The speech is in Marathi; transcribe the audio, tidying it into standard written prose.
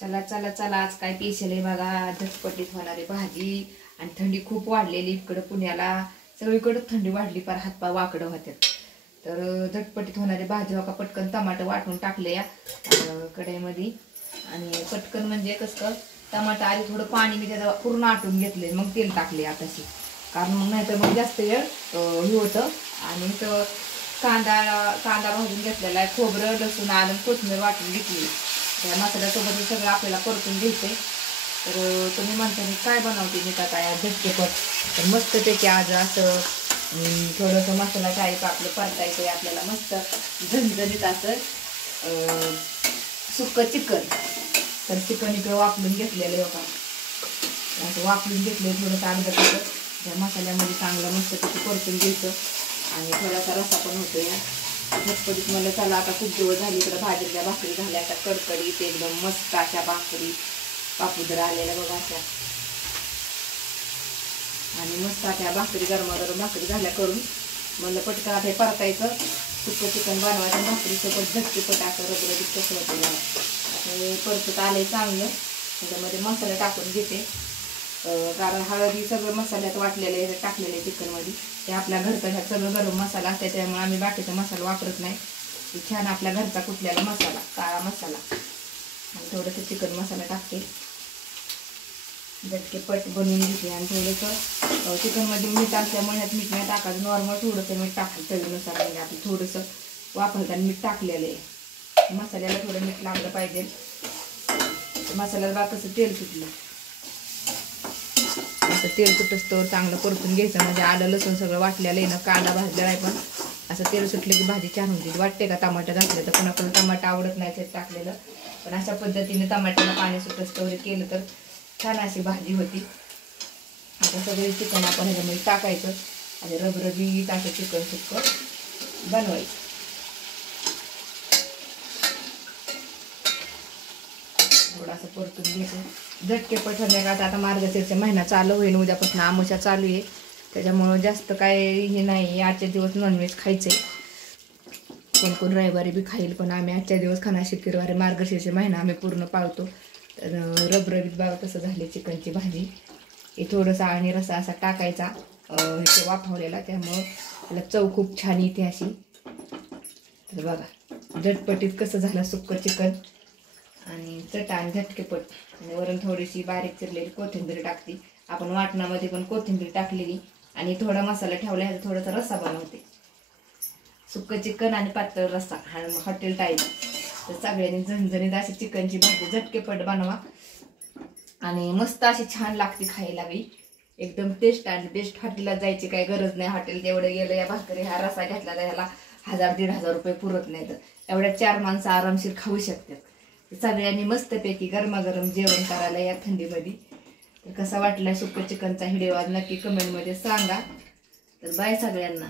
चला चला चला, आज काय स्पेशल आहे बघा. झटपटीत होणारी भाजी. आणि थंडी खूप वाढलेली इकडं पुण्याला, सगळीकडे थंडी वाढली, पर हातपाय वाकडं होत्यात. तर झटपटीत होणारी भाजी बघा. पटकन टमाटर वाटून टाकले या कढईमध्ये. आणि पटकन म्हणजे कसं, टमाटर आधी थोडं पाणी मी त्याला पूर्ण आटून घेतले, मग तेल टाकले आताशी. कारण मग नाहीतर मग जास्त वेळ हे होतं. आणि तर कांदा भाजून घेतलेला आहे, खोबरं लसूण आलं कोथिंबीर वाटून घेतली. त्या मसाल्यासोबत सगळं आपल्याला परतून घ्यायचंय. तर तुम्ही म्हणता मी काय बनवते मी आता या झटकेपट. तर मस्तपैकी आज असं थोडंसं मसाला टाईप आपलं परतायचं आहे आपल्याला, मस्त झणझणीत असं सुक्कं चिकन. तर चिकन इकडं वापरून घेतलेलं आहे बघा. असं वापरून घेतलं थोडंसं अर्धा तास त्या मसाल्यामध्ये चांगलं मस्तपैकी परतून घ्यायचं. आणि थोडासा रस्सा पण होतो या झटपटीत. मला चला आता खूप दिवस झाली इकडं भाजीच्या भाकरी झाल्या, आता कडकडीत एकदम मस्त अशा भाकरी पापुद्र आलेल्या बघा अशा. आणि मस्त त्या भाकरी गरमागरम भाकरी झाल्या करून म्हणलं पटकन आता हे परतायचं, सुक्कं चिकन बनवायचं. भाकरीसोबत झटकीपट असं रबरबीत कसं होतं आता परतत आलंय चांगलं. त्याच्यामध्ये मसाला टाकून घेते, कारण हळदी सगळं मसाल्यात वाटलेलं टाकलेलं आहे चिकनमध्ये. ते आपल्या घरचा ह्या सगळं गरम मसाला असते, त्यामुळे आम्ही बाकीचा मसाला वापरत नाही. छान आपल्या घरचा कुठल्याला मसाला, काळा मसाला आणि थोडंसं चिकन मसाला टाकते. झटकेपट बनवून घेते. आणि थोडंसं चिकनमध्ये मीठ असल्यामुळे ह्यात मीठ नाही टाकायचं, नॉर्मल थोडंसं मीठ टाकायचं चवीनुसार. म्हणजे आपलं थोडंसं वापरताना मीठ टाकलेलं आहे. मसाल्याला थोडं मीठ लागलं पाहिजे. मसाल्याला बा कसं तेल सुटलं, असं तेल सुटस तर चांगलं परतून घ्यायचं. म्हणजे आलं लसूण सगळं वाटलेलं आहे ना, कांदा भाजलेला आहे, पण असं तेल सुटलं की भाजी छान होती. वाटते का टमाटर घातलं तर, पुन्हा पुन्हा टमाटर आवडत नाही ते टाकलेलं. पण अशा पद्धतीने टमाट्याला पाणी सुटस तर केलं तर छान अशी भाजी होती. आता सगळे चिकन आपण ह्याच्यामध्ये टाकायचं आणि रबरबीत असं चिकन सुक्कं बनवायचं. थोडासा परतून घ्यायचं. झटकेपट संध्याकाळचा आता मार्गशीर्ष महिना चालू होईल, उद्यापासून आमोशा चालू आहे. त्याच्यामुळं जास्त काय हे नाही. आजचे दिवस नॉनव्हेज खायचे, कोण कोण रविवारी बी खाईल, पण आम्ही आजच्या दिवस खाणार. शुक्रवारी मार्गशीर्ष महिना आम्ही पूर्ण पाळतो. तर रबरबीत बाबा कसं झाले चिकनची भाजी. हे थोडंसं आणि रसा असा टाकायचा हे वाफवलेला, त्यामुळं त्याला चव खूप छान येते अशी. तर बघा झटपटीत कसं झालं सुक्कं चिकन आणि चटाण झटकेपट. आणि वरून थोडीशी बारीक चिरलेली कोथिंबीर टाकते. आपण वाटणामध्ये पण कोथिंबीर टाकलेली आणि थोडा मसाला ठेवला, ह्याचा थोडासा रस्सा बनवते. सुक्कं चिकन आणि पातळ रस्सा हॉटेल टाईप. तर सगळ्यांनी झणझणीत अशी चिकनची भाजी झटकेपट बनवा आणि मस्त अशी छान लागते खायला बी. एकदम टेस्ट आणि बेस्ट. हॉटेलला जायची काही गरज नाही. हॉटेल जेवढं गेलं या भाकरी हा रस्सा घेतला तर ह्याला 1000-1500 रुपये पुरत नाही. तर एवढ्या 4 माणसं आरामशीर खाऊ शकतात. सगळ्यांनी मस्तपैकी गरमागरम जेवण करायला या थंडीमध्ये. तर कसा वाटला सुक्कं चिकनचा व्हिडिओ आज नक्की कमेंटमध्ये सांगा. तर बाय सगळ्यांना.